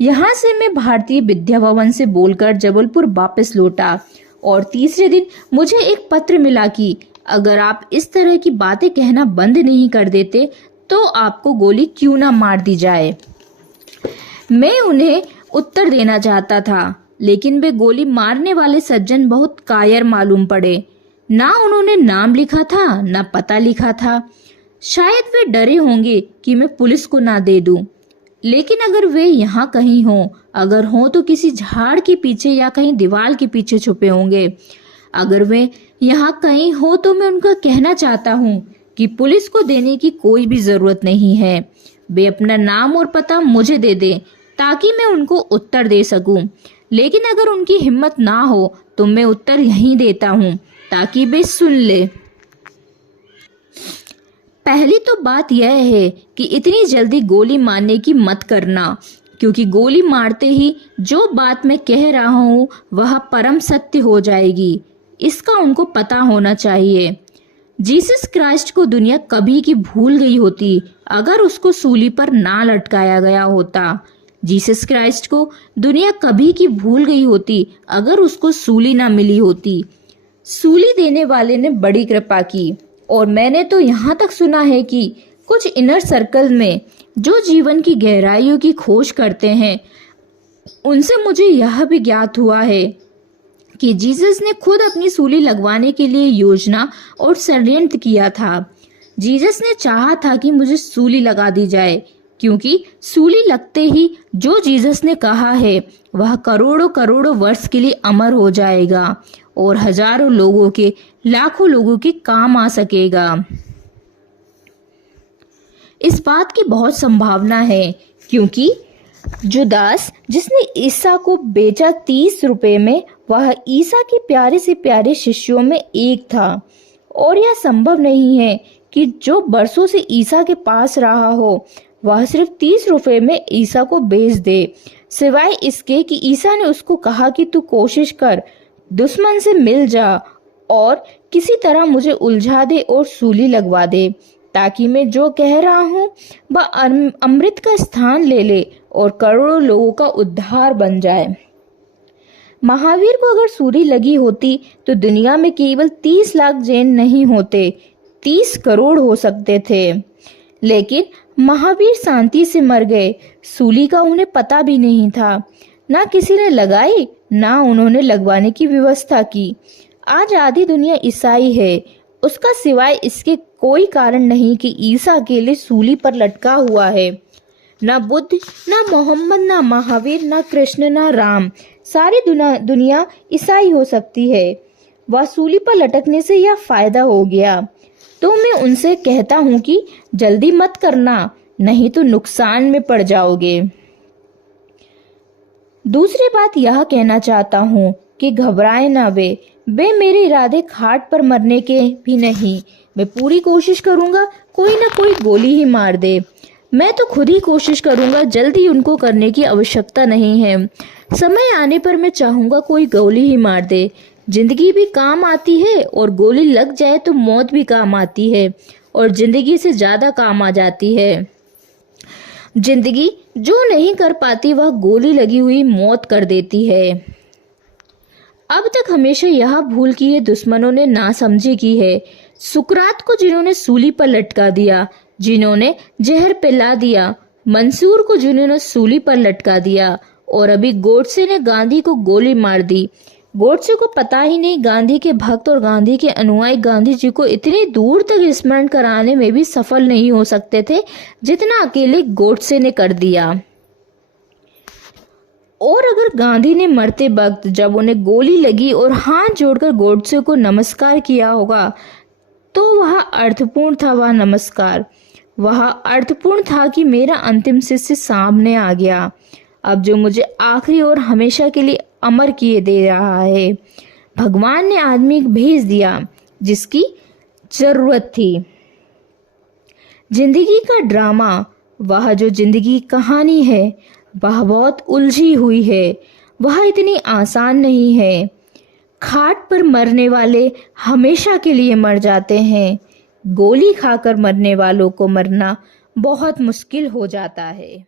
यहाँ से मैं भारतीय विद्या भवन से बोलकर जबलपुर वापस लौटा और तीसरे दिन मुझे एक पत्र मिला कि अगर आप इस तरह की बातें कहना बंद नहीं कर देते तो आपको गोली क्यों ना मार दी जाए। मैं उन्हें उत्तर देना चाहता था, लेकिन वे गोली मारने वाले सज्जन बहुत कायर मालूम पड़े। ना उन्होंने नाम लिखा था, ना पता लिखा था। शायद वे डरे होंगे कि मैं पुलिस को ना दे दूं। लेकिन अगर वे यहाँ कहीं हों, अगर हों तो किसी झाड़ के पीछे या कहीं दीवार के पीछे छुपे होंगे। अगर वे यहाँ कहीं हो तो मैं उनका कहना चाहता हूँ कि पुलिस को देने की कोई भी जरूरत नहीं है। वे अपना नाम और पता मुझे दे दें ताकि मैं उनको उत्तर दे सकूं। लेकिन अगर उनकी हिम्मत ना हो तो मैं उत्तर यहीं देता हूँ ताकि वे सुन ले। पहली तो बात यह है कि इतनी जल्दी गोली मारने की मत करना, क्योंकि गोली मारते ही जो बात मैं कह रहा हूँ वह परम सत्य हो जाएगी। इसका उनको पता होना चाहिए। जीसस क्राइस्ट को दुनिया कभी की भूल गई होती अगर उसको सूली पर ना लटकाया गया होता। जीसस क्राइस्ट को दुनिया कभी की भूल गई होती अगर उसको सूली ना मिली होती। सूली देने वाले ने बड़ी कृपा की। और मैंने तो यहाँ तक सुना है कि कुछ इनर सर्कल में जो जीवन की गहराइयों की खोज करते हैं, उनसे मुझे यह भी ज्ञात हुआ है कि जीसस ने खुद अपनी सूली लगवाने के लिए योजना और षड्यंत्र किया था। जीसस ने चाहा था कि मुझे सूली लगा दी जाए, क्योंकि सूली लगते ही जो जीसस ने कहा है वह करोड़ों करोड़ों वर्ष के लिए अमर हो जाएगा और हजारों लोगों के, लाखों लोगों के काम आ सकेगा। इस बात की बहुत संभावना है, क्योंकि जुदास जिसने ईसा को बेचा 30 रुपए में, वह ईसा के प्यारे से प्यारे शिष्यों में एक था। और यह संभव नहीं है कि जो बरसों से ईसा के पास रहा हो वह सिर्फ 30 रुपए में ईसा को बेच दे, सिवाय इसके कि ईसा ने उसको कहा कि तू कोशिश कर, दुश्मन से मिल जा और किसी तरह मुझे उलझा दे और सूली लगवा दे, ताकि मैं जो कह रहा हूँ वह अमृत का स्थान ले ले और करोड़ों लोगों का उद्धार बन जाए। महावीर को अगर सूली लगी होती तो दुनिया में केवल 30 लाख जैन नहीं होते, 30 करोड़ हो सकते थे। लेकिन महावीर शांति से मर गए। सूली का उन्हें पता भी नहीं था। ना किसी ने लगाई, ना उन्होंने लगवाने की व्यवस्था की। आज आधी दुनिया ईसाई है। उसका सिवाय इसके कोई कारण नहीं कि ईसा अकेले सूली पर लटका हुआ है। ना बुद्ध, ना मोहम्मद, ना महावीर, ना कृष्ण, ना राम। सारी दुनिया ईसाई हो सकती है। वह सूली पर लटकने से यह फायदा हो गया। तो मैं उनसे कहता हूँ कि जल्दी मत करना, नहीं तो नुकसान में पड़ जाओगे। दूसरी बात यह कहना चाहता हूँ कि घबराए ना वे मेरे इरादे खाट पर मरने के भी नहीं। मैं पूरी कोशिश करूंगा कोई ना कोई गोली ही मार दे। मैं तो खुद ही कोशिश करूंगा, जल्दी उनको करने की आवश्यकता नहीं है। समय आने पर मैं चाहूंगा कोई गोली ही मार दे। जिंदगी भी काम आती है और गोली लग जाए तो मौत भी काम आती है और जिंदगी से ज्यादा काम आ जाती है। जिंदगी जो नहीं कर पाती वह गोली लगी हुई मौत कर देती है। अब तक हमेशा यह भूल की है दुश्मनों ने नासमझी की है। सुकरात को जिन्होंने सूली पर लटका दिया, जिन्होंने जहर पिला दिया, मंसूर को जिन्होंने सूली पर लटका दिया, और अभी गोडसे ने गांधी को गोली मार दी। गोडसे को पता ही नहीं गांधी के भक्त और गांधी के अनुयायी गांधी जी को इतनी दूर तक स्मरण कराने में भी सफल नहीं हो सकते थे जितना अकेले गोडसे ने कर दिया। और अगर गांधी ने मरते वक्त जब उन्हें गोली लगी और हाथ जोड़कर गोडसे को नमस्कार किया होगा तो वह अर्थपूर्ण था। वह नमस्कार वह अर्थपूर्ण था कि मेरा अंतिम शिष्य सामने आ गया, अब जो मुझे आखिरी और हमेशा के लिए अमर किए दे रहा है। भगवान ने आदमी भेज दिया जिसकी जरूरत थी। जिंदगी का ड्रामा, वह जो जिंदगी कहानी है, वह बहुत उलझी हुई है। वह इतनी आसान नहीं है। खाट पर मरने वाले हमेशा के लिए मर जाते हैं। गोली खाकर मरने वालों को मरना बहुत मुश्किल हो जाता है।